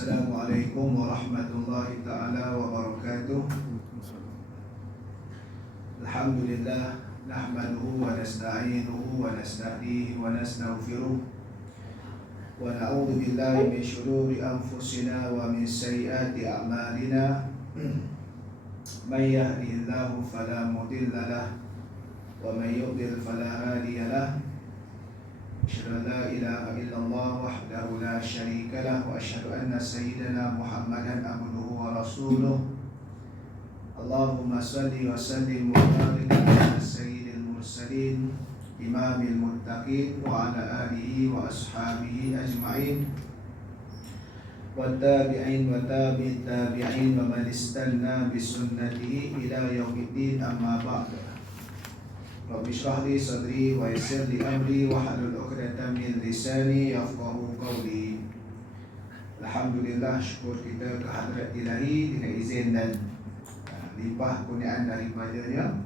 Assalamualaikum warahmatullahi ta'ala wabarakatuh. Alhamdulillah, nahmaduhu wa nasta'inuhu wa nasta'dihi wa nastaghfiruh wa na'udhu billahi min syururi anfusina wa min sayyiati a'malina. Man yahdihillahu fala mudilla lahu wa man yudlil fala hadiya lahu. Asyhadu an la ilaha illallah wahdahu la syarika lah wa asyhadu anna sayyidana Muhammadan abduhu wa rasuluh. Allahumma salli wa sallim wa barik ala sayyidil mursalin imamil muttaqin wa ala alihi wa ashabihi ajma'in wa tabi'in wa tabi'in tabi'in wa man istanna bi sunnatihi ila yaumiddin, amma ba'd. Rabbi shrah li sadri wa yassir li amri wa hlul 'uqdatam min lisani yafqahu qawli. Alhamdulillah, syukur kita ke hadrat Ilahi dengan izin dan limpah kurniaan daripadanya.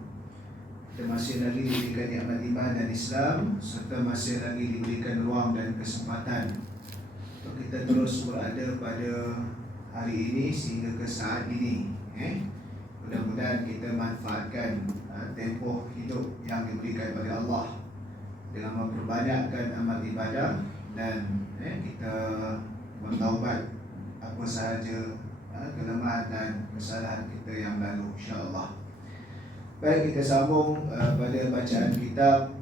Kita masih lagi diberikan nikmat iman dan Islam, serta masih lagi diberikan ruang dan kesempatan untuk kita terus berada pada hari ini sehingga ke saat ini. Mudah-mudahan kita manfaatkan tempoh hidup yang diberikan oleh Allah dengan memperbanyakkan amal ibadah dan kita bertaubat apa sahaja kelemahan dan kesalahan kita yang lalu, insya-Allah. Baik, kita sambung pada bacaan kitab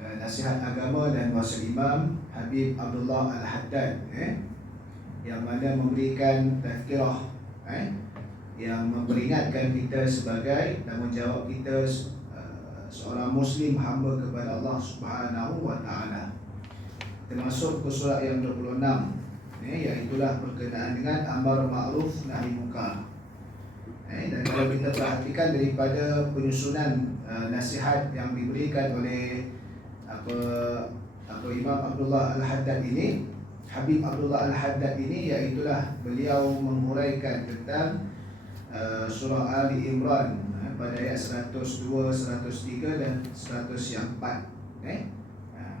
Nasihat Agama dan Wasiat Imam Habib Abdullah Al-Haddad, yang mana memberikan tazkirah, yang memperingatkan kita sebagai tanggungjawab kita seorang Muslim hamba kepada Allah Subhanahu wa Ta'ala. Termasuk ke surat yang 26, iaitulah berkenaan dengan amar ma'ruf nahi munkar. Dan kalau kita perhatikan daripada penyusunan nasihat yang diberikan oleh Imam Abdullah Al-Haddad ini, Habib Abdullah Al-Haddad ini, iaitulah beliau menghuraikan tentang surah Ali Imran pada ayat 102, 103 dan 104.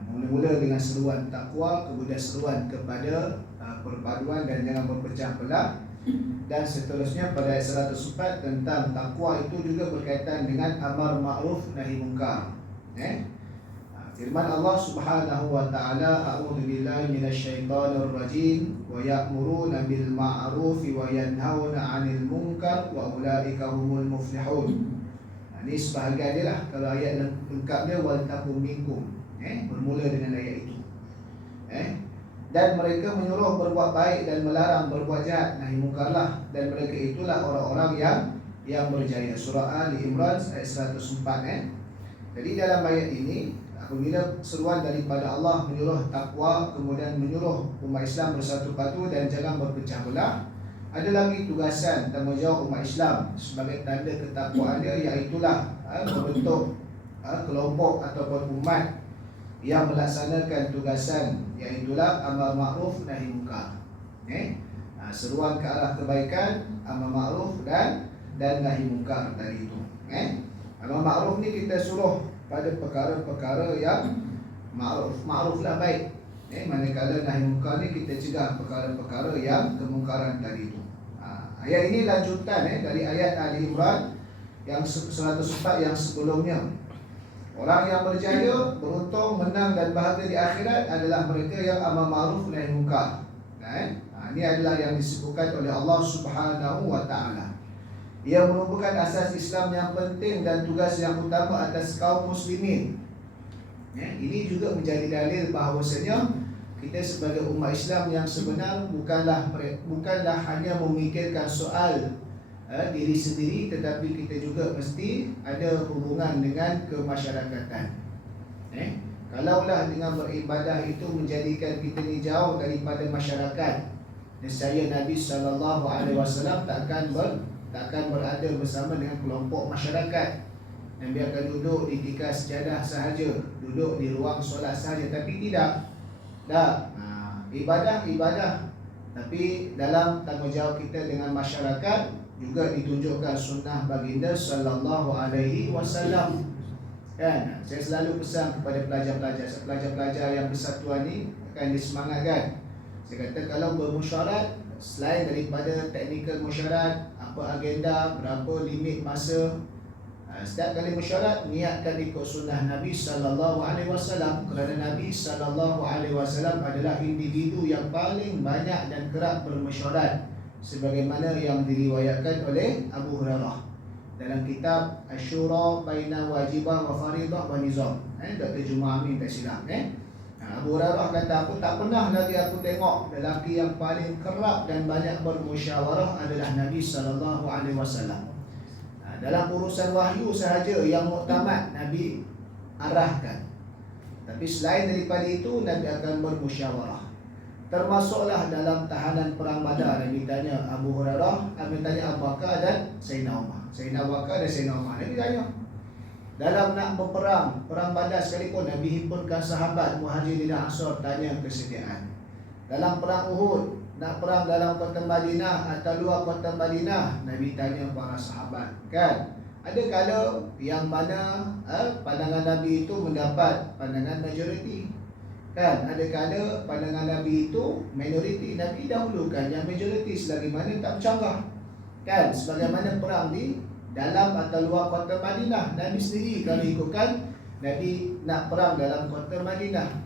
Mula-mula dengan seruan takwa, kemudian seruan kepada perpaduan dan jangan berpecah belah, dan seterusnya pada ayat 104 tentang takwa itu juga berkaitan dengan amar ma'ruf nahi munkar. Firman Allah Subhanahu wa Ta'ala, a'udzu billahi minasyaitonir rajim, wa ya'muruna bil ma'ruf wa yanhauna 'anil munkar wa ulaika humul muflihun. Ini sebahagian dia lah. Kalau ayat lengkap dia, wal takum minkum, bermula dengan ayat itu. Dan mereka menyuruh berbuat baik dan melarang berbuat jahat, nahi munkar lah, dan mereka itulah orang-orang yang berjaya. Surah Ali Imran ayat 104. Jadi dalam ayat ini, apabila seruan daripada Allah menyuruh takwa, kemudian menyuruh umat Islam bersatu padu dan jangan berpecah belah, ada lagi tugasan tanggungjawab umat Islam sebagai tanda ketakwaan dia, iaitulah membentuk kelompok ataupun umat yang melaksanakan tugasan, iaitulah amar ma'ruf nahi munkar. Seruan ke arah kebaikan, amar ma'ruf dan nahi munkar tadi itu. Amar ma'ruf ni kita suruh pada perkara-perkara yang ma'ruflah baik. Manakala nahi munkar ni kita cegah perkara-perkara yang kemungkaran tadi itu. Ayat ini lanjutan dari ayat Ali Imran yang 104 yang sebelumnya. Orang yang berjaya, beruntung, menang dan bahagia di akhirat adalah mereka yang amar ma'ruf nahi munkar. Ini adalah yang disebutkan oleh Allah Subhanahu wa Ta'ala. Ia merupakan asas Islam yang penting dan tugas yang utama atas kaum muslimin. Ini juga menjadi dalil bahawasanya kita sebagai umat Islam yang sebenar bukanlah hanya memikirkan soal diri sendiri, tetapi kita juga mesti ada hubungan dengan kemasyarakatan. Kalaulah dengan beribadah itu menjadikan kita ni jauh daripada masyarakat, nescaya Nabi SAW takkan berada bersama dengan kelompok masyarakat. Nabi akan duduk di tikar sejadah sahaja, duduk di ruang solat sahaja, tapi tidak. Ibadah, tapi dalam tanggungjawab kita dengan masyarakat juga ditunjukkan sunnah baginda sallallahu alaihi wasallam. Saya selalu pesan kepada pelajar-pelajar yang bersatuan ni akan disemangatkan Saya kata kalau bermusyarat, selain daripada teknikal musyarat, apa agenda, berapa limit masa, setiap kali musyarat niatkan ikut sunnah Nabi sallallahu alaihi wasallam, kerana Nabi sallallahu alaihi wasallam adalah individu yang paling banyak dan kerap bermusyarat, sebagaimana yang diriwayatkan oleh Abu Hurairah dalam kitab Asyura Baina Wajibah wa Faridah wa Nizam. Dr. Juma'a Amin tak silap. Abu Hurairah kata, aku tak pernah lagi aku tengok lelaki yang paling kerap dan banyak bermusyawarah adalah Nabi sallallahu alaihi wasallam. Dalam urusan wahyu sahaja yang muktamad Nabi arahkan. Tapi selain daripada itu, Nabi akan bermusyawarah. Termasuklah dalam tahanan perang Badar. Nabi tanya Abu Hurairah, Nabi tanya Abu Bakar dan Sayyidina Umar. Sayyidina Abu Bakar dan Sayyidina Umar. Nabi tanya. Dalam nak berperang, perang Badar sekalipun, Nabi himpunkan sahabat Muhajirin dan Ansar tanya kesediaan. Dalam perang Uhud, nak perang dalam kota Madinah atau luar kota Madinah, Nabi tanya para sahabat, kan? Ada kala yang mana pandangan Nabi itu mendapat pandangan majoriti, kan? Ada kala pandangan Nabi itu minoriti. Nabi dahulukan yang majoriti selagi mana tak bercanggah, kan? Sebagaimana perang di dalam atau luar kota Madinah, Nabi sendiri kalau ikutkan, Nabi nak perang dalam kota Madinah.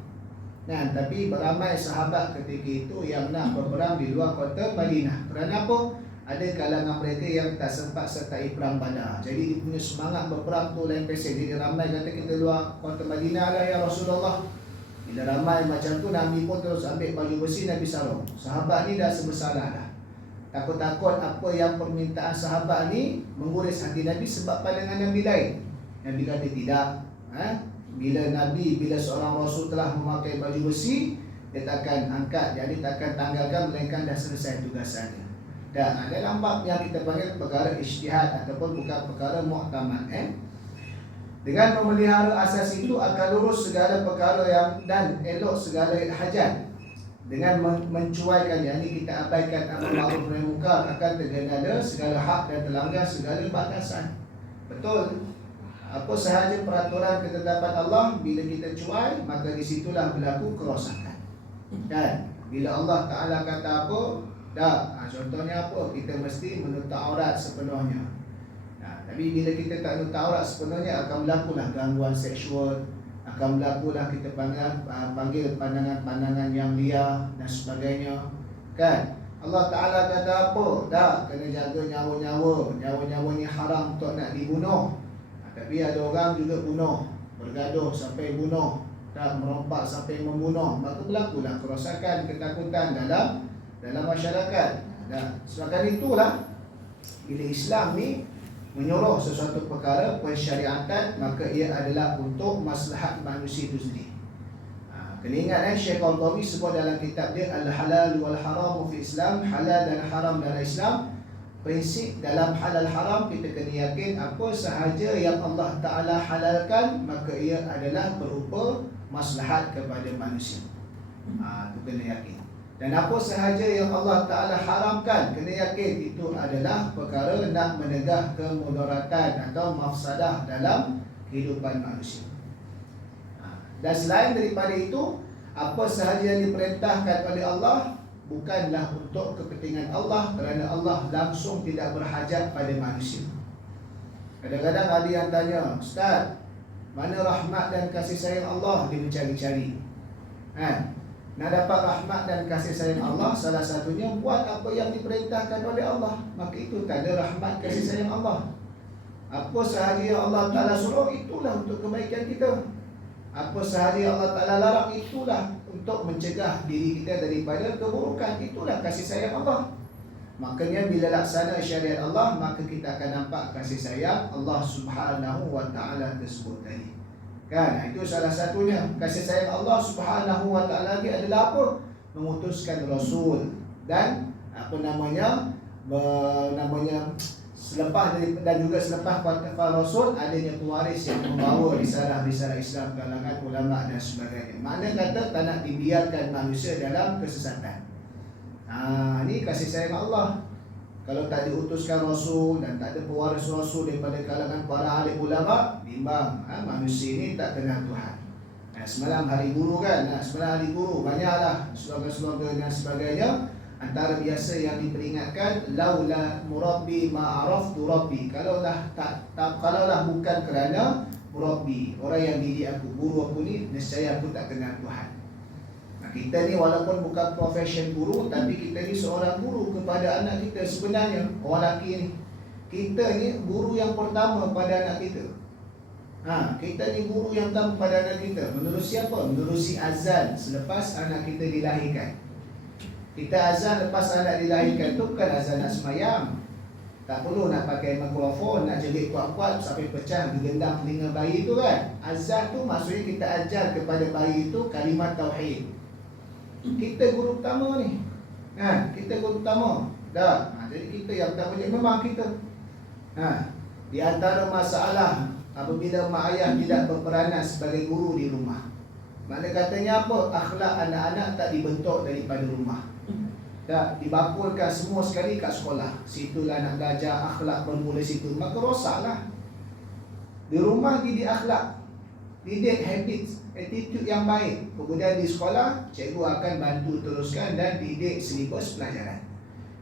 Nah, tapi beramai sahabat ketika itu yang nak berperang di luar kota Madinah. Kerana apa? Ada kalangan mereka yang tak sempat sertai perang Badar. Jadi dia punya semangat berperang tu lain pesek. Jadi ramai kata kita luar kota Madinah lah ya Rasulullah. Bila ramai macam tu, Nabi pun terus ambil baju besi, Nabi sarung. Sahabat ni dah sebersalah dah. Takut-takut apa yang permintaan sahabat ni menguris hati Nabi sebab pandangan Nabi lain. Nabi kata tidak. Bila seorang Rasul telah memakai baju besi, dia takkan angkat, jadi takkan tanggalkan melainkan dah selesai tugasannya. Dan dalam bab yang kita panggil perkara ijtihad ataupun bukan perkara muktamad. Dengan memelihara asas itu akan lurus segala perkara yang dan elok segala hajat. Dengan mencuaikan, yakni kita abaikan amar ma'ruf nahi munkar, akan tergendala segala hak dan terlanggar segala batasan. Betul. Apa sahaja peraturan ketetapan Allah, bila kita cuai, maka disitulah berlaku kerosakan. Dan bila Allah Ta'ala kata apa, contohnya apa, kita mesti menutup aurat sepenuhnya. Tapi bila kita tak menutup aurat sepenuhnya, akan berlakulah gangguan seksual, akan berlakulah kita panggil pandangan-pandangan yang liar dan sebagainya, kan? Allah Ta'ala kata apa, kena jaga nyawa-nyawa ni haram untuk nak dibunuh. Tapi ada orang juga bunuh, bergaduh sampai bunuh, tak merompak sampai membunuh, maka berlakulah kerosakan, ketakutan dalam masyarakat. Sebabkan itulah bila Islam ni menyuruh sesuatu perkara pensyariatan, maka ia adalah untuk maslahat manusia itu sendiri. Kena ingat Syekh Al-Tawi sebut dalam kitab dia Al-Halal wal-Haram fi Islam, halal dan haram dalam Islam. Prinsip dalam halal haram, kita kena yakin apa sahaja yang Allah Ta'ala halalkan, maka ia adalah berupa maslahat kepada manusia. Itu kena yakin. Dan apa sahaja yang Allah Ta'ala haramkan, kena yakin itu adalah perkara nak menegah kemudaratan atau mafsadah dalam kehidupan manusia. Dan selain daripada itu, apa sahaja yang diperintahkan oleh Allah bukanlah untuk kepentingan Allah, kerana Allah langsung tidak berhajat pada manusia. Kadang-kadang ada yang tanya, Ustaz, mana rahmat dan kasih sayang Allah? Dia mencari-cari. Nak dapat rahmat dan kasih sayang Allah, salah satunya buat apa yang diperintahkan oleh Allah. Maka itu tanda rahmat kasih sayang Allah. Apa sahaja yang Allah Ta'ala suruh, itulah untuk kebaikan kita. Apa sahaja yang Allah Ta'ala larang, itulah untuk mencegah diri kita daripada keburukan. Itulah kasih sayang Allah. Makanya bila laksana syariat Allah, maka kita akan nampak kasih sayang Allah Subhanahu wa Ta'ala tersebut tadi. Kan? Itu salah satunya. Kasih sayang Allah Subhanahu wa Ta'ala lagi adalah apa? Mengutuskan Rasul. Dan selepas dan juga selepas para Rasul, adanya pewaris yang membawa risalah-risalah Islam, kalangan ulama dan sebagainya. Makna kata tak nak dibiarkan manusia dalam kesesatan. Ini kasih sayang Allah. Kalau tak diutuskan Rasul dan tak ada pewaris Rasul daripada kalangan para ahli ulama, bimbang manusia ini tak kenal Tuhan. Semalam hari guru kan, semalam hari guru banyaklah slogan-slogan dan sebagainya. Antara biasa yang diperingatkan, laula murabbi ma araftu rabbi. Kalaulah bukan kerana murabbi, orang yang didik aku, guru aku ni, nescaya aku tak kenal Tuhan. Kita ni walaupun bukan profession guru, tapi kita ni seorang guru kepada anak kita. Sebenarnya orang lelaki ni, kita ni guru yang pertama pada anak kita. Kita ni guru yang pertama pada anak kita. Menerusi apa? Menerusi azan selepas anak kita dilahirkan. Kita azan lepas anak dilahirkan tu bukan azan nak semayang. Tak perlu nak pakai mikrofon, nak jerit kuat-kuat sampai pecah gegendam telinga bayi tu kan. Azan tu maksudnya kita ajar kepada bayi itu kalimat tauhid. Kita guru pertama ni. Kita guru pertama. Jadi kita yang pertama je memang kita. Di antara masalah apabila mak ayah tidak berperanan sebagai guru di rumah, makna katanya apa? Akhlak anak-anak tak dibentuk daripada rumah. Tak dibakulkan semua sekali kat sekolah. Situlah nak belajar akhlak bermula situ. Maka rosaklah. Di rumah didik akhlak, didik habits, attitude yang baik. Kemudian di sekolah cikgu akan bantu teruskan dan didik silibus pelajaran.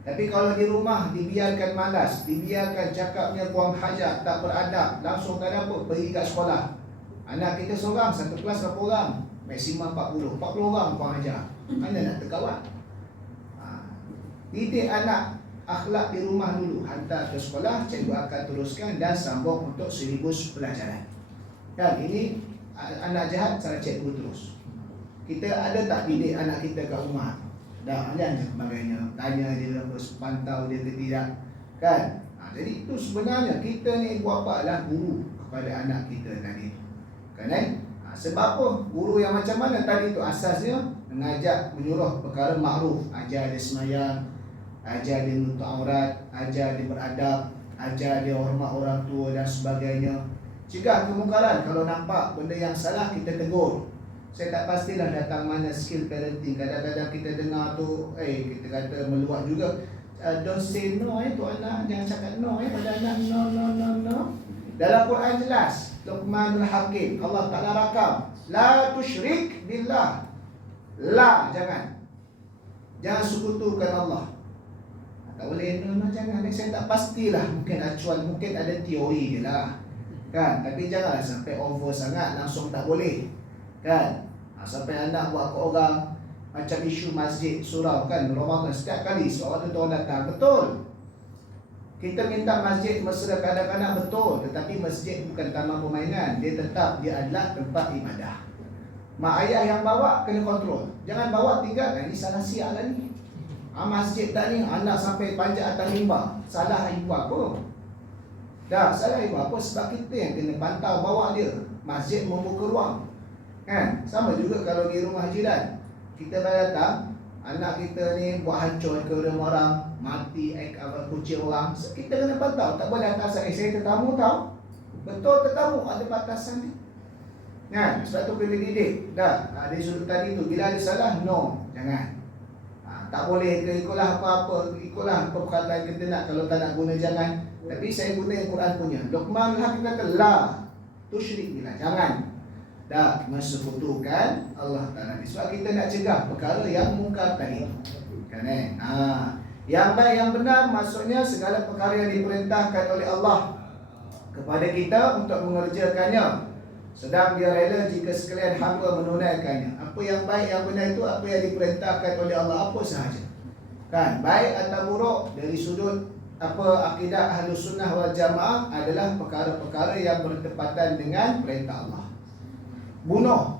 Tapi kalau di rumah dibiarkan malas, dibiarkan cakapnya buang hajat, tak beradab, langsung tak ada apa, pergi kat sekolah. Anak kita seorang, satu kelas berapa orang? Maksimum 40 orang buang hajat. Mana nak terkawal? Didik anak akhlak di rumah dulu, hantar ke sekolah, cikgu akan teruskan dan sambung untuk silibus pelajaran. Kan ini anak jahat cara cikgu terus. Kita ada tak didik anak kita kat rumah? Dah ajan je sebagainya, tanya dia pantau dia ke tidak, kan? Jadi itu sebenarnya kita ni buat apa lah guru kepada anak kita tadi, kan? Sebab apa? Guru yang macam mana tadi tu asasnya mengajak, menyuruh perkara makruf, ajar dia semayang, ajar dia menutup aurat, ajar dia beradab, ajar dia hormat orang tua dan sebagainya. Cegah kemungkaran. Kalau nampak benda yang salah, kita tegur. Saya tak pastilah datang mana skill parenting. Kadang-kadang kita dengar tu, kita kata meluat juga. Don't say no tu anak, jangan cakap no pada anak. No. Dalam Quran jelas, Luqmanul Hakim, Allah Ta'ala rakam, la tusyrik billah. La, jangan sekutukan Allah. Tak boleh, no, jangan. Saya tak pastilah, mungkin acuan, mungkin ada teori je lah, kan? Tapi janganlah sampai over sangat, langsung tak boleh, kan? Sampai anak buat ke orang macam isu masjid surau, kan? Ramadan setiap kali seorang tu orang datang, betul, kita minta masjid mesra kanak-kanak, betul. Tetapi masjid bukan taman permainan, dia adalah tempat ibadah. Mak ayah yang bawa kena kontrol, jangan bawa tinggalkan. Ini salah siap lah ni. Masjid tak ni, anak sampai panjat atas mimbar, salah ibu apa? Salah ibu apa? Sebab kita yang kena pantau bawa dia. Masjid membuka ruang, kan? Sama juga kalau di rumah jiran, kita datang, anak kita ni buat hancur ke rumah orang, mati kucing orang, kita kena pantau. Tak boleh atas saya tetamu tau. Betul, tetamu ada batasan ni, kan? Sebab tu kena didik. Dari sudut tadi tu, bila ada salah, no, jangan. Tak boleh ke ikutlah apa-apa, ikutlah apa perkataan kita nak. Kalau tak nak guna, jangan. Tapi saya guna yang Quran punya. Luqman Hakim kata la tusyrik billah, jangan mensekutukan Allah Ta'ala. Sebab kita nak cegah perkara yang mungkar tadi, kan? Yang baik, yang benar, maksudnya segala perkara yang diperintahkan oleh Allah kepada kita untuk mengerjakannya, sedang dia rela jika sekalian hamba menunaikannya. Apa yang baik, yang benar itu apa yang diperintahkan oleh Allah, apa sahaja, kan? Baik atau buruk dari sudut akidah Ahlus Sunnah wal Jamaah adalah perkara-perkara yang bertepatan dengan perintah Allah. Bunuh,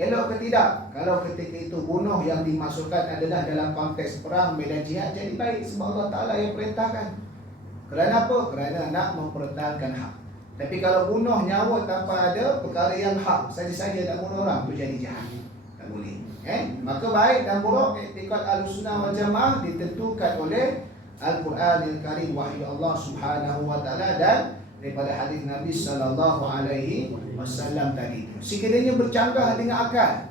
elok ke tidak? Kalau ketika itu bunuh yang dimaksudkan adalah dalam konteks perang, medan jihad, jadi baik sebab Allah Ta'ala yang perintahkan. Kerana apa? Kerana nak mempertahankan hak. Tapi kalau bunuh nyawa tanpa ada perkara yang hak, saja-saja nak bunuh orang, itu jadi jahat, tak boleh. Maka baik dan buruk iktikad Ahlussunnah wal Jamaah ditentukan oleh Al-Quranil Karim, wahyu Allah Subhanahu wa Ta'ala, dan daripada hadis Nabi sallallahu alaihi wasallam tadi. Sekiranya bercanggah dengan akal,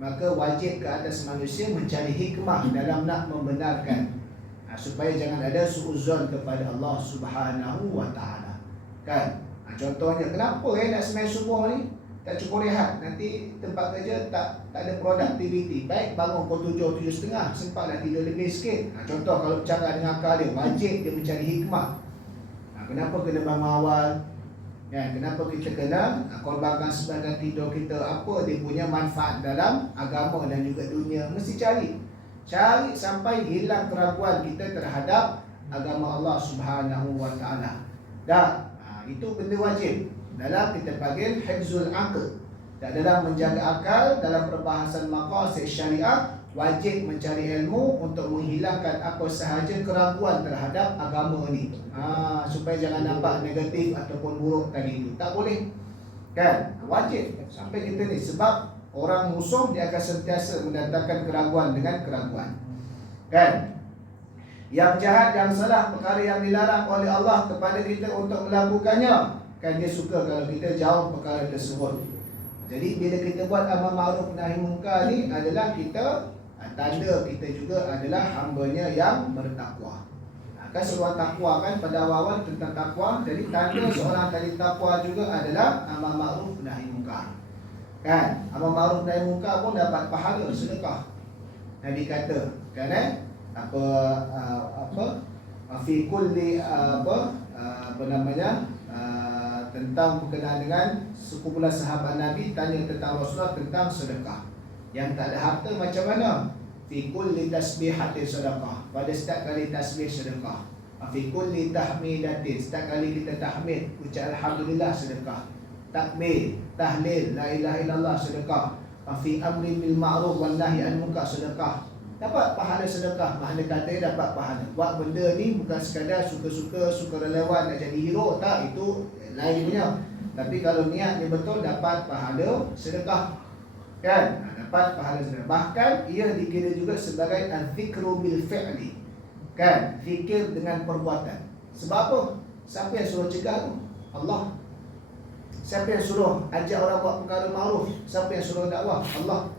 maka wajib ke atas manusia mencari hikmah dalam nak membenarkan, supaya jangan ada suuzon kepada Allah Subhanahu wa Ta'ala, kan? Contohnya, kenapa nak sembahyang subuh ni? tak cukup rehat. Nanti tempat kerja tak ada productivity. Baik bangun pukul 7, 7.30, sempatlah tidur lebih sikit. Contoh kalau bercakap dengan akal dia, wajib dia mencari hikmah. Kenapa kena bangun awal? Kenapa kita kena korbankan sebagian tidur kita? Apa dia punya manfaat dalam agama dan juga dunia? Mesti cari sampai hilang keraguan kita terhadap agama Allah Subhanahu wa taala. Dan itu benda wajib dalam kita panggil hifzul aql. Dan dalam menjaga akal, dalam perbahasan maqasid syariah, wajib mencari ilmu untuk menghilangkan apa sahaja keraguan terhadap agama ni. Supaya jangan nampak negatif ataupun buruk tadi itu. Tak boleh. Kan? Wajib sampai kita ni, sebab orang musuh dia akan sentiasa mendatangkan keraguan dengan keraguan. Kan? Yang jahat, yang salah, perkara yang dilarang oleh Allah kepada kita untuk melakukannya, kan dia suka kalau kita jauh perkara tersebut. Jadi bila kita buat amar ma'ruf nahi munkar ni adalah kita, tanda kita juga adalah hambanya yang bertakwa. Kan seruan takwa kan pada awal tentang takwa. Jadi tanda seorang tadi takwa juga adalah amar ma'ruf nahi munkar. Kan? Amar ma'ruf nahi munkar pun dapat pahala sedekah. Nabi kata, kan fi kulli tentang berkenaan dengan sekumpulan sahabat Nabi tanya tentang Rasulullah tentang sedekah. Yang tak ada harta macam mana? Fi kulli tasbihatin sedekah. Pada setiap kali tasbih sedekah. Fi kulli tahmidatin, setiap kali kita tahmid, ucap alhamdulillah sedekah. Takbir, tahlil, la ilaha illallah sedekah. Fi amri bil ma'ruf wan nahi anil munkar sedekah. Dapat pahala sedekah. Makna kata dapat pahala. Buat benda ni bukan sekadar suka-suka, sukarelawan nak jadi hero, tak, itu lain punya. Tapi kalau niatnya betul, dapat pahala sedekah. Kan? Dapat pahala sedekah. Bahkan ia dikira juga sebagai al-zikru bil fi'li. Kan? Fikir dengan perbuatan. Sebab apa? Siapa yang suruh cegah tu? Allah. Siapa yang suruh ajak orang buat perkara ma'ruf? Siapa yang suruh dakwah? Allah.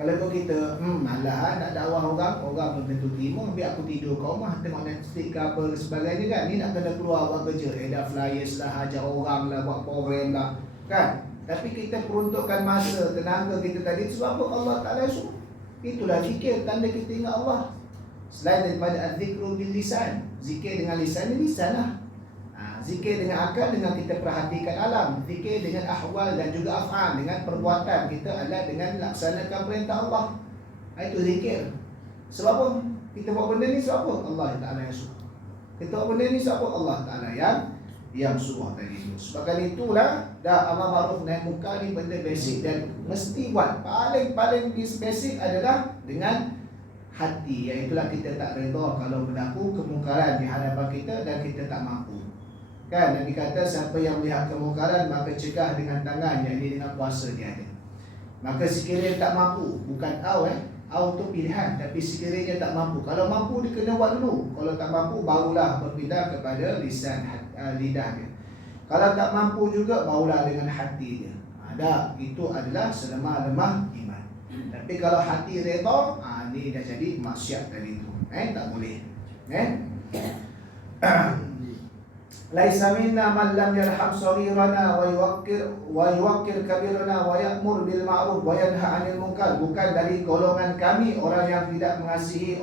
Kalau kita malah nak dakwah orang belum tentu terima. Biar aku tidur kat rumah tengok Netflix ke apa sebagainya kan. Ni nak kena keluar buat kerja, dah flyers lah, ajak orang lah, buat program lah, kan. Tapi kita peruntukkan masa, tenaga kita tadi sebab apa? Allah Ta'ala suruh. Itulah fikir, tanda kita ingat Allah. Selain daripada az-zikru bil lisan, zikir dengan lisan ni lisan lah. Zikir dengan akal, dengan kita perhatikan alam. Zikir dengan ahwal dan juga af'al, dengan perbuatan kita adalah dengan laksanakan perintah Allah. Itu zikir. Sebab apa? Kita buat benda ni sebab apa? Allah Ta'ala yang suruh. Kita buat benda ni sebab apa? Allah Ta'ala yang suruh tadi itu. Sebab itulah dah amar ma'ruf nahi munkar ni benda basic dan mesti buat. Paling basic adalah dengan hati. Iaitulah kita tak redha kalau berlaku kemungkaran di hadapan kita dan kita tak mampu. Kan Nabi kata siapa yang melihat kemungkaran maka cegah dengan tangan, yakni dengan kuasa dia ada. Maka sekiranya tak mampu, bukan au tu pilihan, tapi sekiranya tak mampu. Kalau mampu dia kena buat dulu. Kalau tak mampu barulah berpindah kepada lisan lidah dia. Kalau tak mampu juga barulah dengan hati dia. Itu adalah selemah-lemah iman. Tapi kalau hati redha, ni dah jadi maksiat tadi tu. Tak boleh. Laisa minna man lam yarham saghirana wa yuwaqqir kabirana wa ya'mur bil ma'ruf wa yanha 'anil munkar. Bukan dari golongan kami orang yang tidak mengasihi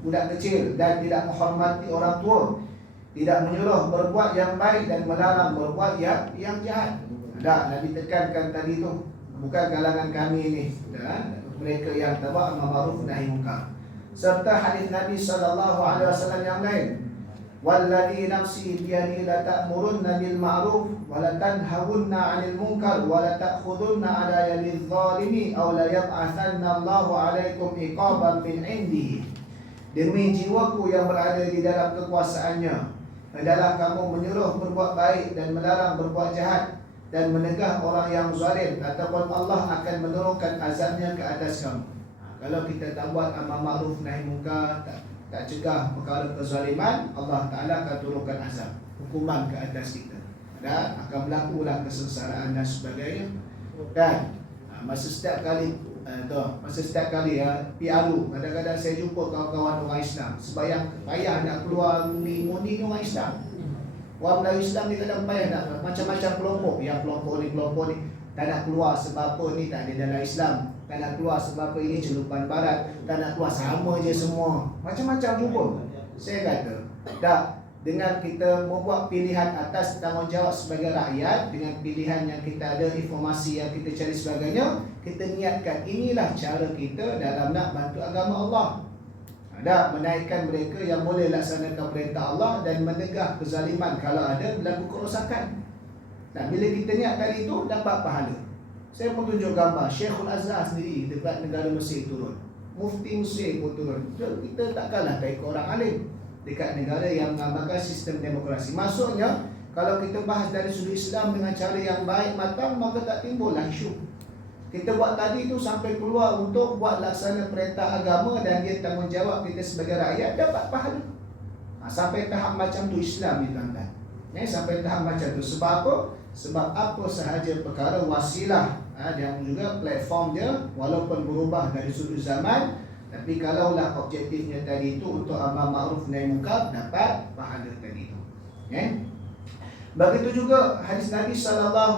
budak kecil dan tidak menghormati orang tua, tidak menyuruh berbuat yang baik dan melarang berbuat yang jahat. Nabi tekankan tadi tu, bukan kalangan kami ni, mereka yang tabat amar ma'ruf nahi munkar. Serta hadis Nabi sallallahu alaihi wasallam yang lain, walladzi nafsi biyadihi la ta'murunna bil ma'ruf wa la tanhawunna 'anil munkar wa la ta'khudunna 'ala yadil zalimi aw la yab'athanna Allahu 'alaikum iqaban min 'indihi. Demi jiwaku yang berada di dalam kekuasaannya, adalah kamu menyuruh berbuat baik dan melarang berbuat jahat dan menegah orang yang zalim, ataupun Allah akan menurunkan azabnya ke atas kamu. Kalau kita tak buat amar ma'ruf nahi munkar, tak cegah perkara kezaliman, Allah Ta'ala akan turunkan azab, hukuman ke atas kita, dan akan berlakulah kesengsaraan dan sebagainya. Dan masa setiap kali PRU, kadang-kadang saya jumpa kawan-kawan orang Islam sembayang payah nak keluar mundi orang Islam. Orang Melayu Islam ni kadang payah nak macam-macam kelompok, yang kelompok ni Tak nak keluar sebab apa ni tak ada dalam Islam, tak nak keluar sebab apa ini celupan barat, tak nak keluar sama je semua. Macam-macam jumpa. Saya kata, tak, dengan kita membuat pilihan atas tanggungjawab sebagai rakyat, dengan pilihan yang kita ada, informasi yang kita cari sebagainya, kita niatkan inilah cara kita dalam nak bantu agama Allah. Ada menaikkan mereka yang boleh laksanakan perintah Allah dan menegah kezaliman kalau ada berlaku kerosakan. Nah, bila kita niat tadi itu, dapat pahala. Saya pun tunjuk gambar Syekhul Azhar sendiri dekat negara Mesir turun, Mufti Mesir pun turun. Kita tak kalah tak ikut orang alim dekat negara yang mengamalkan sistem demokrasi. Maksudnya, kalau kita bahas dari sudut Islam dengan cara yang baik matang, maka tak timbullah isu. Kita buat tadi tu sampai keluar untuk buat laksana perintah agama dan dia tanggungjawab kita sebagai rakyat, dapat pahala. Sampai tahap macam tu Islam ni tuan-tuan. Sampai tahap macam tu. Sebab apa? Sebab apa sahaja perkara wasilah dan juga platform dia, walaupun berubah dari sudut zaman, tapi kalaulah objektifnya tadi itu untuk amar ma'ruf nahi munkar, dapat pahala tadi itu. Begitu juga hadis Nabi SAW,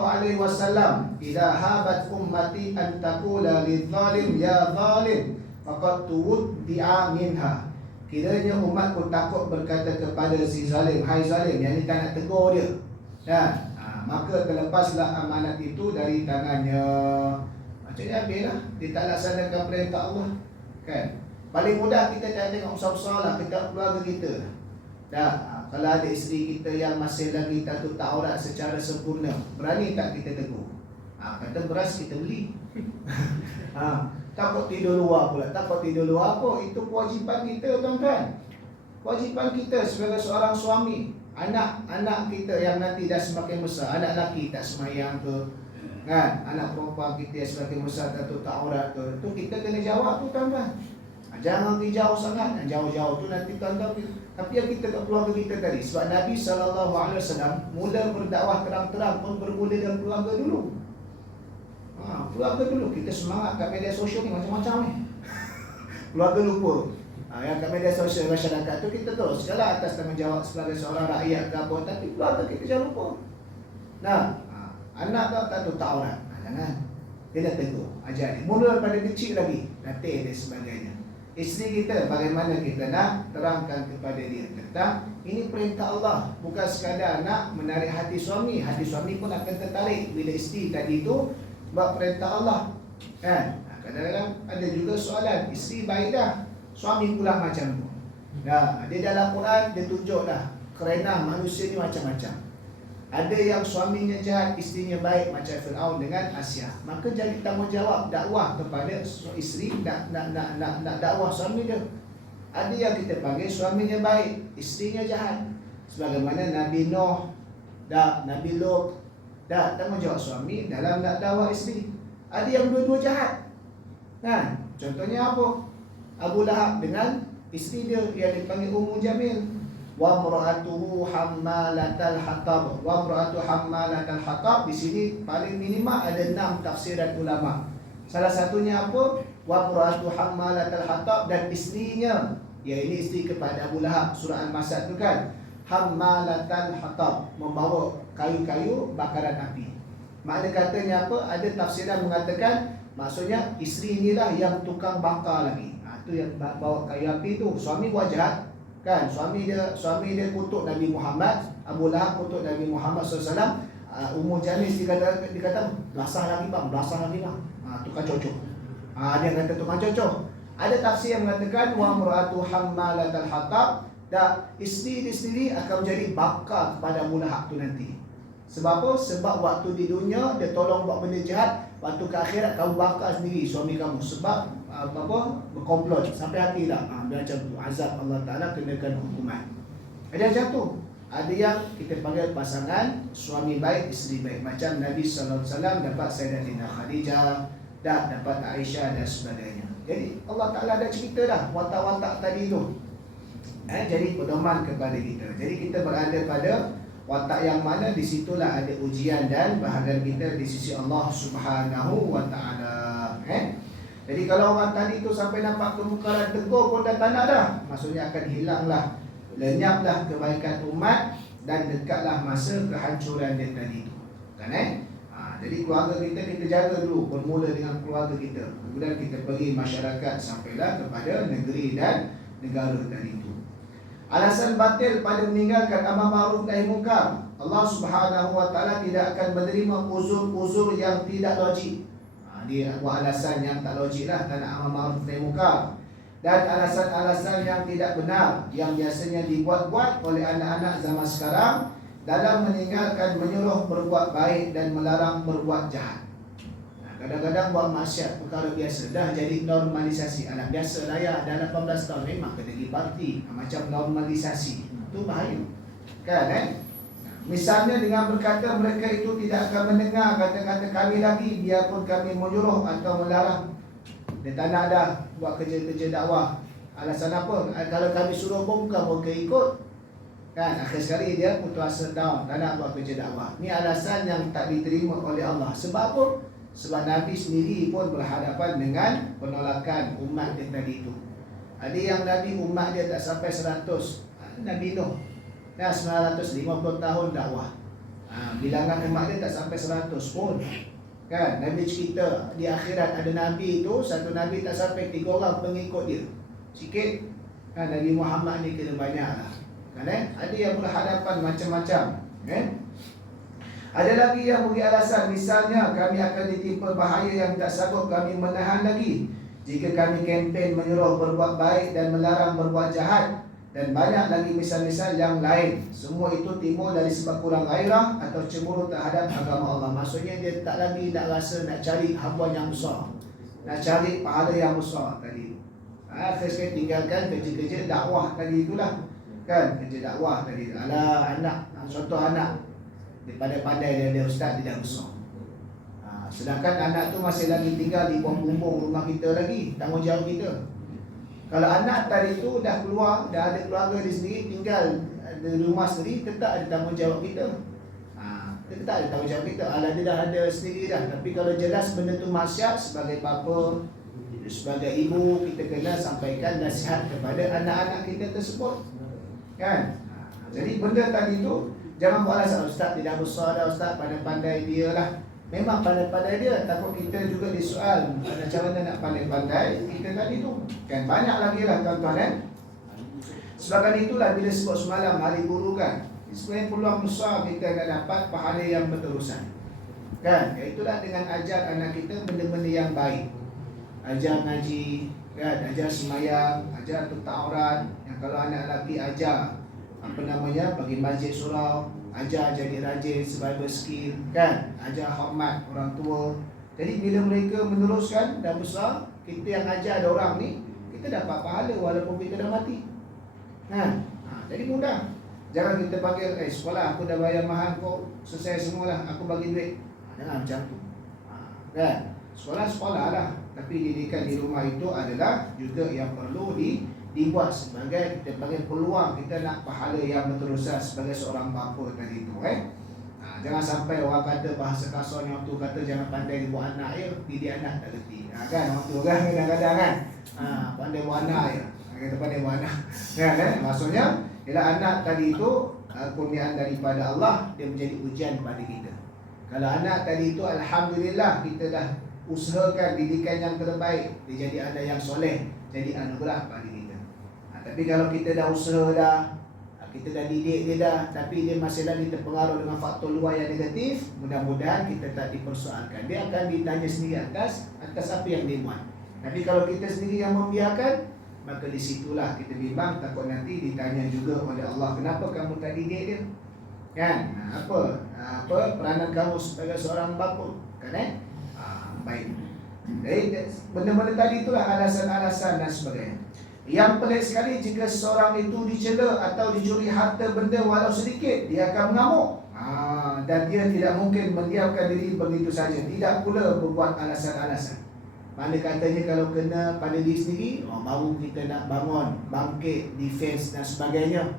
"Idza habat ummati an taqula lidh-dhalim ya dhalim, faqad tuwdi'a minha." Kiranya umatku takut berkata kepada si zalim, hai zalim, yang ni tak nak tegur dia. Maka terlepaslah amanat itu dari tangannya. Macamnya habislah, dia tak laksanakan perintah Allah. Kan? Paling mudah kita jangan tengok besar-besar lah, kita keluarga kita. Kalau ada isteri kita yang masih lagi tak tutup aurat secara sempurna, berani tak kita tegur? Kata beras kita beli. Takut tidur luar pula. Takut tidur luar apa? Itu kewajipan kita tuan-tuan. Kewajipan kita sebagai seorang suami. Anak-anak kita yang nanti dah semakin besar, anak lelaki tak semayang ke, kan? Anak perempuan kita yang semakin besar tak tutup aurat ke, tu kita kena jawab tu tuan-tuan. Jangan pergi jauh sangat. Jauh-jauh tu nanti tuan-tuan. Tapi yang kita kat keluarga kita tadi, sebab Nabi SAW mula berdakwah terang-terang pun bermula dalam keluarga dulu. Keluarga dulu. Kita semangat kat media sosial ni macam-macam ni. Keluarga lupa. Yang kat media sosial masyarakat tu kita terus segala atas tanggungjawab sebagai seorang rakyat ke apa, tapi keluarga kita jangan lupa. Anak tak tahu tak aurat. Jangan. Dia dah tegur, ajar dia. Mula daripada kecil lagi, latih dan sebagainya. Isteri kita, bagaimana kita nak terangkan kepada dia tentang ini perintah Allah. Bukan sekadar nak menarik hati suami. Hati suami pun akan tertarik bila isteri tadi tu buat perintah Allah. Kan? Kadang-kadang ada juga soalan, isteri baik dah, suami pula macam tu. Dia dalam Quran dia tunjuk dah kerenah manusia ni macam-macam. Ada yang suaminya jahat, isterinya baik macam Fir'aun dengan Asia. Maka jadi tanggungjawab dakwah kepada isteri nak dakwah suami dia. Ada yang kita panggil suaminya baik, isterinya jahat. Sebagaimana Nabi Nuh dan Nabi Lut, tanggungjawab suami dalam nak dakwah isteri. Ada yang dua-dua jahat. Contohnya apa? Abu Lahab dengan isteri dia yang dipanggil Ummu Jamil. Wa imra'atuhu hammalatal hatab. Wa imra'atu hammalatal hatab, di sini paling minimal ada 6 tafsiran ulama. Salah satunya apa? Wa imra'atu hammalatal hatab, dan isterinya, ya ini isteri kepada Abu Lahab, surah Al-Masad tu kan. Hammalatal hatab, membawa kayu-kayu bakaran api. Makna katanya apa? Ada tafsiran mengatakan maksudnya isteri inilah yang tukang bakar lagi. Tu yang bawa kayu api tu. Suami buat jahat kan, suami dia kutuk Nabi Muhammad, Abu Lahab kutuk Nabi Muhammad SAW. Ummu Jamil dikata belasah lagi bang. Tukang cocok. Dia kata tukang cocok. Ada tafsir yang mengatakan wa imra'atu hammalatal hatab, dan isteri dia sendiri akan menjadi bakar kepada Abu Lahab tu nanti. Sebab apa? Sebab waktu di dunia dia tolong buat benda jahat, waktu ke akhirat kamu bakar sendiri suami kamu. Sebab berkomplot sampai hati lah. Macam tu azab Allah Ta'ala, kenakan hukuman. Ada macam tu. Ada yang kita panggil pasangan suami baik, isteri baik. Macam Nabi SAW dapat Sayyidatina Khadijah, dapat Aisyah dan sebagainya. Jadi Allah Ta'ala ada cerita dah watak-watak tadi tu. Jadi pedoman kepada kita. Jadi kita berada pada watak yang mana, di situlah ada ujian dan bahagian kita di sisi Allah Subhanahu wa Ta'ala. Jadi kalau orang tadi tu sampai nampak kemungkaran tegur pun dah tak nak dah, maksudnya akan hilanglah, lenyaplah kebaikan umat dan dekatlah masa kehancuran dia tadi tu. Kan Jadi keluarga kita jaga dulu. Bermula dengan keluarga kita, kemudian kita pergi masyarakat, sampailah kepada negeri dan negara tadi itu. Alasan batil pada meninggalkan amar ma'ruf nahi munkar, Allah Subhanahu wa taala tidak akan menerima uzur-uzur yang tidak logik. Dia buat alasan yang tak logik lah, tak nak amar ma'ruf nahi munkar. Dan alasan-alasan yang tidak benar yang biasanya dibuat-buat oleh anak-anak zaman sekarang dalam meninggalkan menyuruh berbuat baik dan melarang berbuat jahat. Kadang-kadang buat maksiat perkara biasa dah jadi normalisasi. Anak biasa lah ya, dah 18 tahun memang kena pergi parti. Macam normalisasi. Itu bahaya. Kan Misalnya dengan berkata mereka itu tidak akan mendengar kata-kata kami lagi, biarpun kami menyuruh atau melarang. Dia tak nak dah buat kerja-kerja dakwah. Alasan apa? Kalau kami suruh pun bukan mereka ikut. Akhir sekali dia putus asa down, tak nak buat kerja dakwah. Ni alasan yang tak diterima oleh Allah. Sebab apa? Sebab Nabi sendiri pun berhadapan dengan penolakan umat dia tadi itu. Ada yang Nabi umat dia tak sampai 100. Nabi Nuh dah 950 tahun dakwah. Bilangan umat dia tak sampai 100 pun. Nabi cerita di akhirat ada Nabi itu, satu Nabi tak sampai 3 orang pengikut dia. Sikit. Nabi Muhammad ni kena banyak lah. Ada yang berhadapan macam-macam. Ada lagi yang beri alasan, misalnya kami akan ditimpa bahaya yang tak sanggup kami menahan lagi jika kami kempen menyuruh berbuat baik dan melarang berbuat jahat, dan banyak lagi misal-misal yang lain. Semua itu timbul dari sebab kurang gairah atau cemburu terhadap agama Allah. Maksudnya dia tak lagi nak rasa nak cari habuan yang besar, nak cari pahala yang besar tadi. Akhirnya tinggalkan kerja-kerja dakwah tadi itulah. Kerja dakwah tadi. Alah anak, contoh anak dia pandai-pandai dia ustaz, dia dah besar. Sedangkan anak tu masih lagi tinggal di bawah bumbung rumah kita lagi, tanggungjawab kita. Kalau anak tadi tu dah keluar, dah ada keluarga dia sendiri, tinggal di rumah sendiri, tetap ada tanggungjawab kita. Tetap ada tanggungjawab kita. Alah dia dah ada sendiri dah. Tapi kalau jelas benda tu maksiat, sebagai bapa, sebagai ibu, kita kena sampaikan nasihat kepada anak-anak kita tersebut. Jadi benda tadi tu jangan buat alasan, ustaz tidak besar dah, ustaz pandai-pandai dia lah. Memang pandai-pandai dia, takut kita juga disoal macam mana nak pandai-pandai kita tadi tu. Banyak lagi lah tuan-tuan. Sebabkan itulah bila sebut semalam hari guru sebenarnya peluang besar kita nak dapat pahala yang berterusan. Itulah dengan ajar anak kita benda-benda yang baik. Ajar ngaji, ajar semayang, ajar tutup aurat. Yang kalau anak lelaki ajar bagi masjid surau, ajar jadi rajin, survival skill, ajar hormat orang tua. Jadi bila mereka meneruskan dah besar, kita yang ajar ada orang ni, kita dapat pahala walaupun kita dah mati. Jadi mudah. Jangan kita panggil, sekolah aku dah bayar mahal kau, selesai semualah, aku bagi duit. Jangan macam tu. Sekolah lah. Tapi didikan di rumah itu adalah juga yang perlu dibuat sebagai kita panggil peluang kita nak pahala yang berterusan sebagai seorang bapa tadi tu. Jangan sampai orang kata bahasa kasarnya, orang tu kata jangan pandai dibuat anak ya, didik anak tak reti. Orang tu kadang-kadang pandai buat anak ya. Kita pandai buat anak. Maksudnya ialah anak tadi itu kurniaan daripada Allah, dia menjadi ujian pada kita. Kalau anak tadi itu alhamdulillah kita dah usahakan didikan yang terbaik, dia jadi anak yang soleh, jadi anugerah pada kita. Tapi kalau kita dah usaha dah, kita dah didik dia dah, tapi dia masih lagi terpengaruh dengan faktor luar yang negatif, mudah-mudahan kita tak dipersoalkan. Dia akan ditanya sendiri atas apa yang dia buat. Tapi kalau kita sendiri yang membiarkan, maka di situlah kita bimbang, takut nanti ditanya juga oleh Allah, kenapa kamu tak didik dia? Apa peranan kamu sebagai seorang bapa? Baik. Jadi benda-benda tadi itulah alasan-alasan dan sebagainya. Yang pelik sekali jika seorang itu dicela atau dicuri harta benda walau sedikit, dia akan mengamuk. Dan dia tidak mungkin mendiamkan diri begitu saja. Tidak pula berbuat alasan-alasan. Mana katanya kalau kena pada diri sendiri, baru kita nak bangun, bangkit, defense dan sebagainya.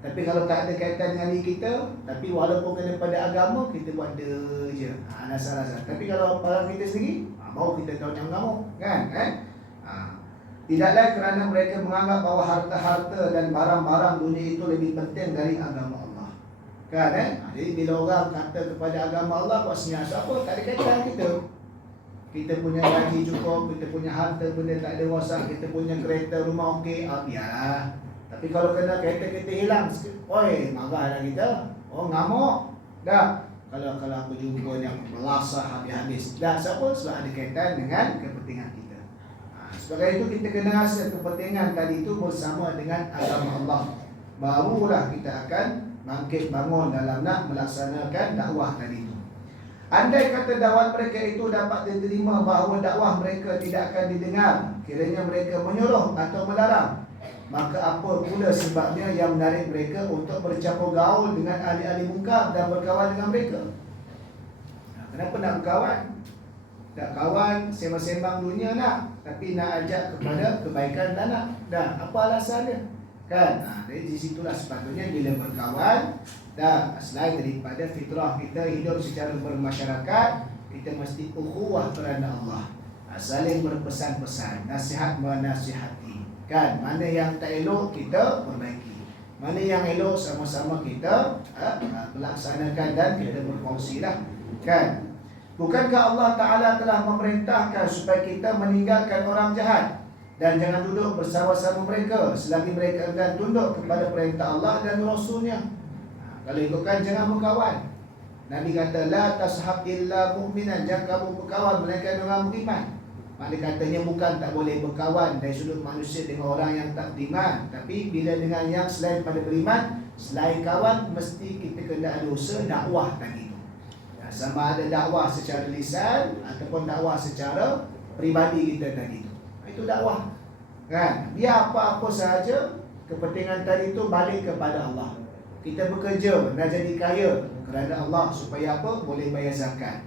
Tapi kalau tak ada kaitan dengan diri kita, tapi walaupun kena pada agama, kita buat dia je, alasan-alasan. Tapi kalau pada kita sendiri, baru kita tahu yang mengamuk, Tidaklah kerana mereka menganggap bahawa harta-harta dan barang-barang dunia itu lebih penting dari agama Allah. Kan jadi bila orang kata kepada agama Allah buat siasat apa, tak ada kaitan kita. Kita punya gaji cukup, kita punya harta benda tak ada rosak, kita punya kereta rumah okey, biarlah. Tapi kalau kena kereta kita hilang, oi, marahlah kita. Oh, ngamuk. Dah. Kalau aku jumpa yang melasah habis-habis. Dah, siapa? Sebab ada kaitan dengan kepentingan kita. Sebagai itu kita kena rasa kepentingan tadi itu bersama dengan agama Allah. Barulah kita akan bangkit bangun dalam nak melaksanakan dakwah tadi itu. Andai kata dakwah mereka itu dapat diterima bahawa dakwah mereka tidak akan didengar, kiranya mereka menyuruh atau melarang, maka apa pula sebabnya yang menarik mereka untuk bercampur gaul dengan ahli-ahli mungkar dan berkawan dengan mereka? Kenapa nak berkawan? Tak kawan, sembang-sembang dunia nak, tapi nak ajak kepada kebaikan tak nak. Dah, apa alasannya? Kan? Jadi di situlah sepatutnya bila berkawan, dah selain daripada fitrah kita hidup secara bermasyarakat, kita mesti ukhuwah kerana Allah. Saling berpesan-pesan, nasihat menasihati. Kan? Mana yang tak elok kita perbaiki. Mana yang elok sama-sama kita melaksanakan dan kita berkongsilah. Kan? Bukankah Allah Ta'ala telah memerintahkan supaya kita meninggalkan orang jahat dan jangan duduk bersama-sama mereka selagi mereka enggan tunduk kepada perintah Allah dan Rasulnya? Kalau ikutkan jangan berkawan. Nabi kata la tashab illa mu'minan, jangan kamu berkawan melainkan orang beriman. Maknanya katanya bukan tak boleh berkawan dari sudut manusia dengan orang yang tak beriman, tapi bila dengan yang selain pada beriman, selain kawan mesti kita kena ada usaha dakwah tadi. Sama ada dakwah secara lisan ataupun dakwah secara peribadi kita tadi itu. Itu dakwah. Kan? Biar apa-apa sahaja kepentingan tadi itu balik kepada Allah. Kita bekerja nak jadi kaya kerana Allah supaya apa? Boleh bayar zakat,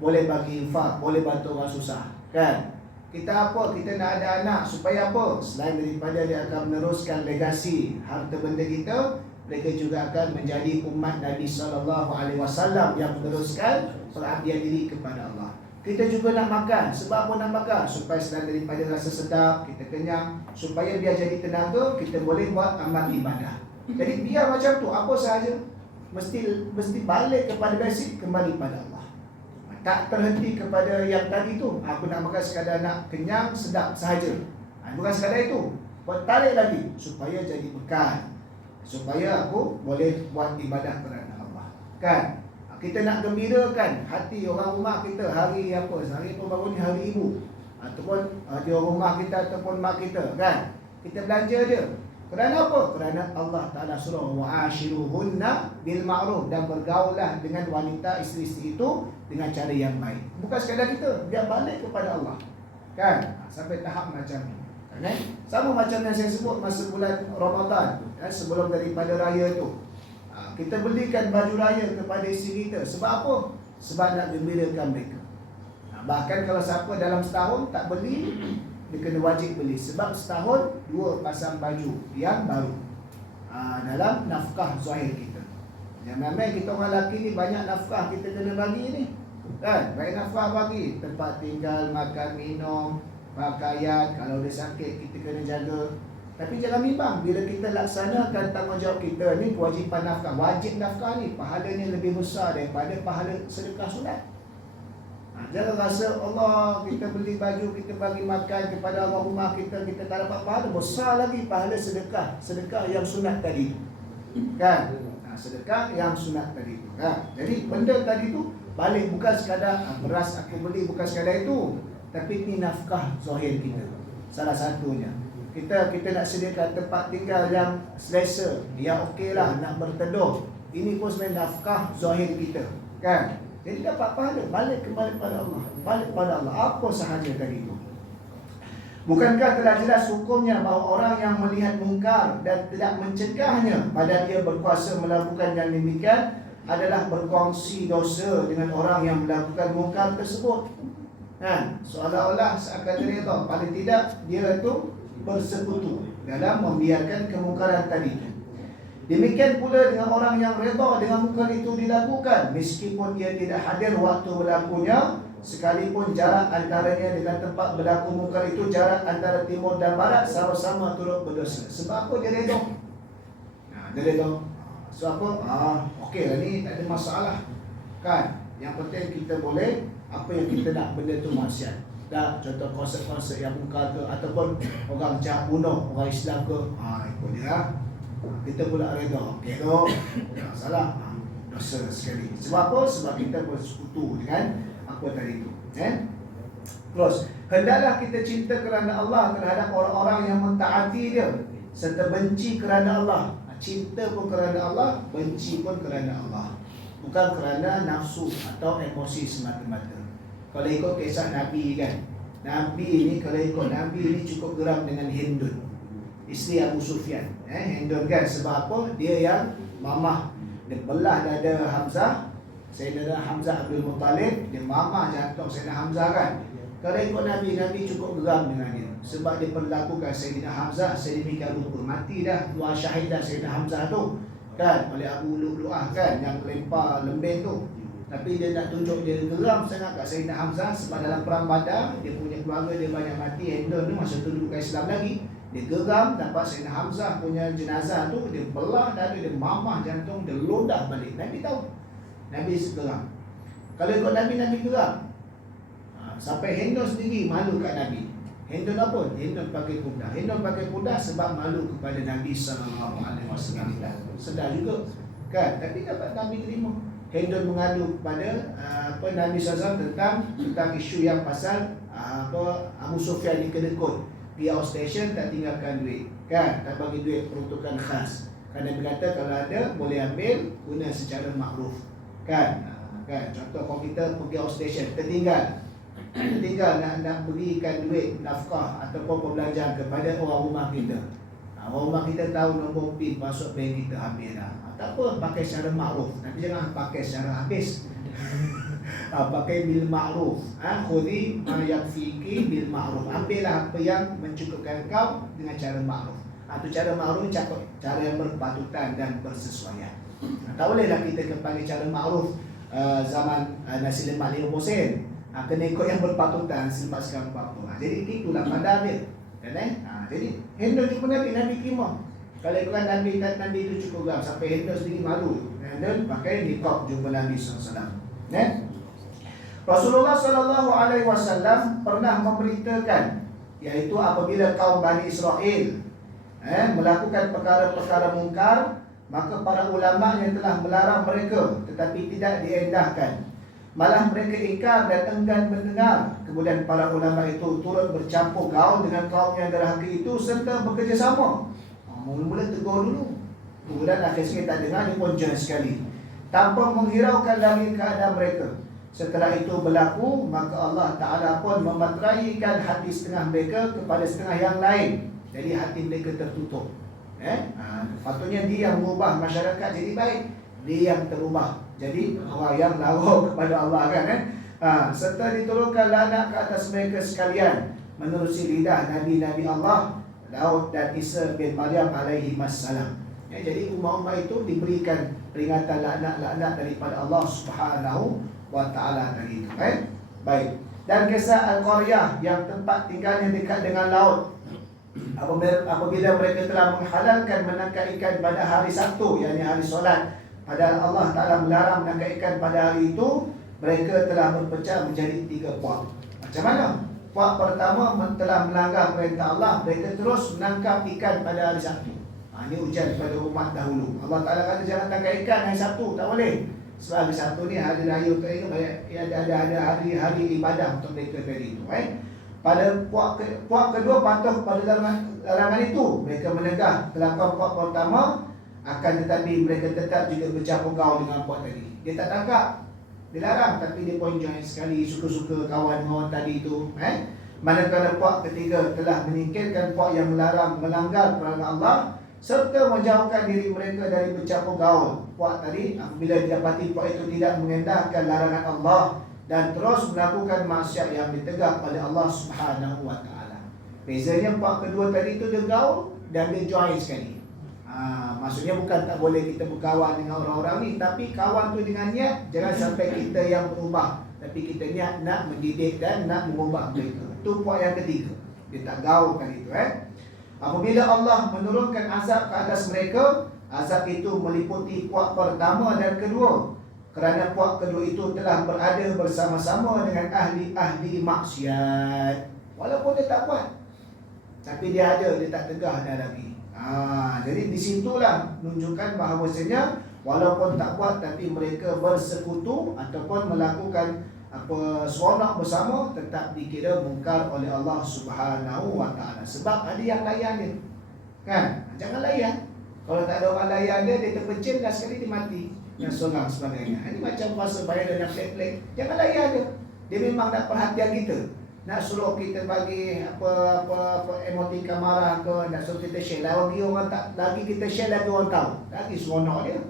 boleh bagi infak, boleh bantu orang susah. Kan? Kita apa? Kita nak ada anak supaya apa? Selain daripada dia akan meneruskan legasi harta benda kita, mereka juga akan menjadi umat Nabi SAW yang meneruskan pengabdian diri kepada Allah. Kita juga nak makan. Sebab apa nak makan? Supaya selain daripada rasa sedap, kita kenyang. Supaya biar jadi tenaga, kita boleh buat amal ibadah. Jadi biar macam tu, apa sahaja mesti balik kepada basic, kembali pada Allah. Tak terhenti kepada yang tadi tu. Aku nak makan sekadar nak kenyang, sedap sahaja. Bukan sekadar itu. Buat tarik lagi supaya jadi bekal, supaya aku boleh buat ibadah kerana Allah. Kan? Kita nak gembirakan hati orang rumah kita hari apa? Hari apa baru ni? Hari ibu. Ataupun dia rumah kita ataupun mak kita. Kan? Kita belanja dia. Kerana apa? Kerana Allah Ta'ala suruh wa'ashiruhunna bil ma'ruf, dan bergaullah dengan wanita isteri-isteri itu dengan cara yang baik. Bukan sekadar kita, biar balik kepada Allah. Kan? Sampai tahap macam ni. Kan? Sama macam yang saya sebut masa bulan Ramadan, sebelum daripada raya tu, kita belikan baju raya kepada isteri kita. Sebab apa? Sebab nak gembirakan mereka. Bahkan kalau siapa dalam setahun tak beli, dia kena wajib beli. Sebab setahun 2 pasang baju yang baru. Dalam nafkah zahir kita. Yang namanya kita orang lelaki ni banyak nafkah kita kena bagi ni. Kan? Baik nafkah bagi tempat tinggal, makan, minum, pakaian. Kalau dia sakit kita kena jaga. Tapi jangan bimbang, bila kita laksanakan tanggungjawab kita ni, kewajipan nafkah, wajib nafkah ni, pahalanya lebih besar daripada pahala sedekah sunat. Jangan rasa Allah, kita beli baju, kita bagi makan kepada orang rumah kita, kita tak dapat pahala. Besar lagi pahala sedekah, sedekah yang sunat tadi. Kan? Sedekah yang sunat tadi. Jadi benda tadi tu balik, bukan sekadar beras aku beli, bukan sekadar itu, tapi ini nafkah zahir kita. Salah satunya kita nak sediakan tempat tinggal yang selesa, yang okeylah, nak berteduh. Ini pun sebenarnya nafkah zahir kita. Kan? Jadi dapat pahala, balik kembali pada Allah. Balik pada Allah, apa sahaja tadi itu. Bukankah telah jelas hukumnya bahawa orang yang melihat mungkar dan tidak mencegahnya, padahal dia berkuasa melakukan yang demikian, adalah berkongsi dosa dengan orang yang melakukan mungkar tersebut. Seolah-olah seakan reda, paling tidak dia itu bersekutu dalam membiarkan kemungkaran tadi itu. Demikian pula dengan orang yang reda dengan mungkar itu dilakukan, meskipun dia tidak hadir waktu berlakunya, sekalipun jarak antaranya dengan tempat berlaku mungkar itu, jarak antara timur dan barat, sama-sama turut berdosa. Sebab apa dia reda? Dia reda. So apa? Okey lah ni, tak ada masalah. Kan? Yang penting kita boleh apa yang kita nak, benda tu maksiat. Dah, contoh konsert-konsert yang muka ke, ataupun orang jahat bunuh orang Islam ke, ikut dia. Kita pula reda. Okey tu, tak masalah. Dosa sekali. Sebab apa? Sebab kita bersekutu dengan apa tadi tu. Terus, hendaklah kita cinta kerana Allah terhadap orang-orang yang mentaati dia, serta benci kerana Allah. Cinta pun kerana Allah, benci pun kerana Allah. Bukan kerana nafsu atau emosi semata-mata. Kalau ikut kisah Nabi kan, Nabi ni, kalau ikut Nabi ni cukup geram dengan Hindun, isteri Abu Sufyan. Hindun kan, sebab apa? Dia yang mamah, dia belah dada Hamzah, Sayyidina Hamzah Abdul Muttalib, dia mamah jantung Sayyidina Hamzah kan. Kalau ikut Nabi, Nabi cukup geram dengan dia, sebab dia perlakukan Sayyidina Hamzah sedemikian rupa. Mati dah, dua syahid dah Sayyidina Hamzah tu kan, oleh Abu Lu'lu'ah kan, yang lempar lembing tu. Tapi dia nak tunjuk dia geram sangat kat Sayyidina Hamzah, sebab dalam perang Badar dia punya keluarga dia banyak mati. Hindun tu masa tu dulu kat Islam lagi, dia geram dapat Sayyidina Hamzah punya jenazah tu, dia belah dada, dia mamah jantung, dia lodah balik. Nabi tahu, Nabi geram. Kalau ikut Nabi, Nabi geram. Sampai Hindun sendiri malu kat Nabi. Hindun apa? Hindun pakai kuda. Hindun pakai kuda sebab malu kepada Nabi SAW. Sedar juga kan, tapi dapat Nabi terima. Hindun mengadu kepada Nabi SAW tentang isu yang pasal Abu Sufyan dikedekut, pergi outstation tak tinggalkan duit kan, tak bagi duit peruntukan khas. Kan Nabi kata kalau ada boleh ambil, guna secara makruf kan. Contoh komputer pergi outstation tertinggal nak berikan duit nafkah ataupun perbelanjaan kepada orang rumah kita. Orang rumah kita tahu nombor PIN masuk bank kita, habis dah. Tak apa, pakai secara makruf. Tapi jangan pakai secara habis. Pakai bil makruf. Khudi ma yakfiki bil makruf. Ambillah apa yang mencukupkan kau dengan cara makruf. Itu cara makruf, cara yang berpatutan dan bersesuaian. Tak bolehlah kita panggil cara makruf zaman nasi lemak 50 sen. Kena ikut yang berpatutan, nasi lemak sekarang berapa. Jadi itulah pandang dia. Jadi Hindun jumpa Nabi, Nabi terima. Kalau ikutkan Nabi itu cukup geram, sampai Hindun sendiri malu. Hindun pakai niqab jumpa Nabi SAW. Rasulullah SAW pernah memberitakan, iaitu apabila kaum Bani Israel melakukan perkara-perkara mungkar, maka para ulama yang telah melarang mereka tetapi tidak diendahkan, malah mereka ingkar dan enggan mendengar. Kemudian para ulama itu turut bercampur gaul dengan kaum yang derhaka itu serta bekerjasama. Mula-mula tegur dulu, kemudian akhirnya tak dengar, dia pun join sekali tanpa menghiraukan lagi keadaan mereka. Setelah itu berlaku, maka Allah Ta'ala pun memeteraikan hati setengah mereka kepada setengah yang lain. Jadi hati mereka tertutup. Patutnya dia yang mengubah masyarakat jadi baik, dia yang terubah jadi orang yang lawa kepada Allah kan. Serta diturunkan laknat ke atas mereka sekalian menerusi lidah Nabi-Nabi Allah Daud dan Isa bin Maryam alaihi wassalam. Jadi umat-umat itu diberikan peringatan laknat daripada Allah Subhanahu wa Ta'ala tadi itu. Baik. Dan kisah Al-Qaryah yang tempat tinggalnya dekat dengan laut, apabila mereka telah menghalalkan menangkap ikan pada hari Sabtu, yakni hari solat, padahal Allah Ta'ala melarang menangkap ikan pada hari itu, mereka telah berpecah menjadi 3 puak. Macam mana? Puak pertama telah melanggar perintah Allah, mereka terus menangkap ikan pada hari Sabtu. Ini ujian kepada umat dahulu. Allah Ta'ala kata jangan tangkap ikan hari Sabtu, tak boleh. Sebab hari Sabtu ni hari raya untuk mereka, ada hari-hari ibadah untuk mereka tadi itu. Pada puak kedua patuh pada larangan itu, mereka menegah kelakon puak pertama, akan tetapi mereka tetap juga bercampur gaul dengan puak tadi. Dia tak tangkap, dilarang, tapi dia pun join sekali, suka-suka kawan dengan orang tadi itu. Manakala puak ketiga telah menyingkirkan puak yang melanggar perintah Allah serta menjauhkan diri mereka dari bercampur gaul puak tadi, apabila didapati puak itu tidak mengendahkan larangan Allah dan terus melakukan maksiat yang ditegak pada Allah Subhanahu wa Ta'ala. Bezanya puak kedua tadi itu dia gaul dan dia join sekali. Maksudnya bukan tak boleh kita berkawan dengan orang-orang ni, tapi kawan tu dengan niat jangan sampai kita yang berubah, tapi kita niat nak mendidik dan nak mengubah mereka. Itu puak yang ketiga, dia tak gaul kan itu. Apabila Allah menurunkan azab ke atas mereka, Azab itu meliputi puak pertama dan kedua, kerana puak kedua itu telah berada bersama-sama dengan ahli-ahli maksiat. Walaupun dia tak buat, tapi dia ada, dia tak tegah dah lagi. Jadi disitulah menunjukkan bahawasanya walaupun tak buat, tapi mereka bersekutu ataupun melakukan seronok bersama, tetap dikira mungkar oleh Allah Subhanahu wa taala. Sebab ada yang layan dia. Kan? Jangan layan. Kalau tak ada orang layan dia terpencil dah sekali dia mati. Yang seorang sebagainya. Ini macam puasa bayar dan pelik-pelik. Jangan layan dia. Dia memang nak perhatian kita. Nak suruh kita bagi apa emotika marah ke, nak suruh kita share. Lagi orang tak, lagi kita share lagi orang tahu. Lagi seronok dia.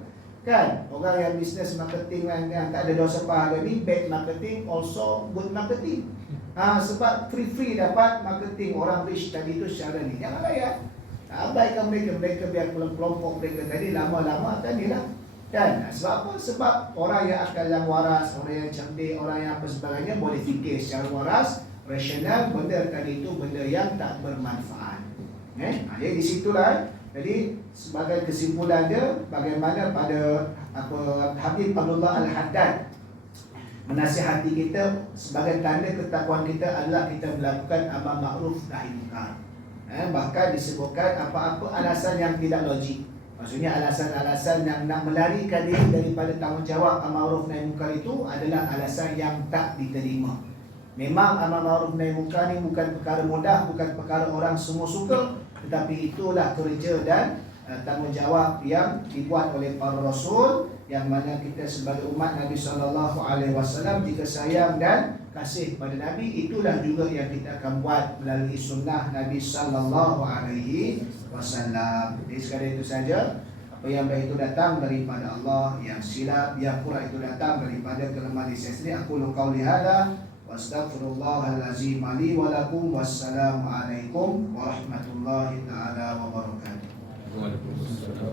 Kan? Orang yang business marketing yang tak ada dosa pahala ni, bad marketing also good marketing. Sebab free dapat marketing orang rich tadi tu secara ni. Jangan layan. Abaikan mereka biar kelompok mereka tadi lama-lama tadi lah. Kan? Sebab apa? Sebab orang yang akal yang waras, orang yang cerdik, orang yang apa sebagainya boleh fikir secara waras, rasional. Benda tadi itu benda yang tak bermanfaat. Jadi di situlah. Jadi sebagai kesimpulan dia, bagaimana pada Habib Abdullah Al-Haddad menasihati kita, sebagai tanda ketakwaan kita adalah kita melakukan amal ma'ruf nahi munkar. Bahkan disebutkan apa-apa alasan yang tidak logik. Maksudnya alasan-alasan yang nak melarikan diri daripada tanggungjawab amal ma'ruf nahi munkar itu adalah alasan yang tak diterima. Memang amal ma'ruf nahi munkar ni bukan perkara mudah, bukan perkara orang semua suka, tetapi itulah kerja dan tanggungjawab yang dibuat oleh para rasul, yang mana kita sebagai umat Nabi SAW, jika sayang dan kasih pada Nabi, itulah juga yang kita akan buat melalui sunnah Nabi SAW. Jadi sekadar itu saja. Apa yang baik itu datang daripada Allah, yang silap, yang kurang itu datang daripada kelemahan diri saya sendiri. Aku qauli hadza wa astaghfirullahalazim li wa lakum. Wassalamualaikum warahmatullahi taala wabarakatuh. Waalaikumsalam.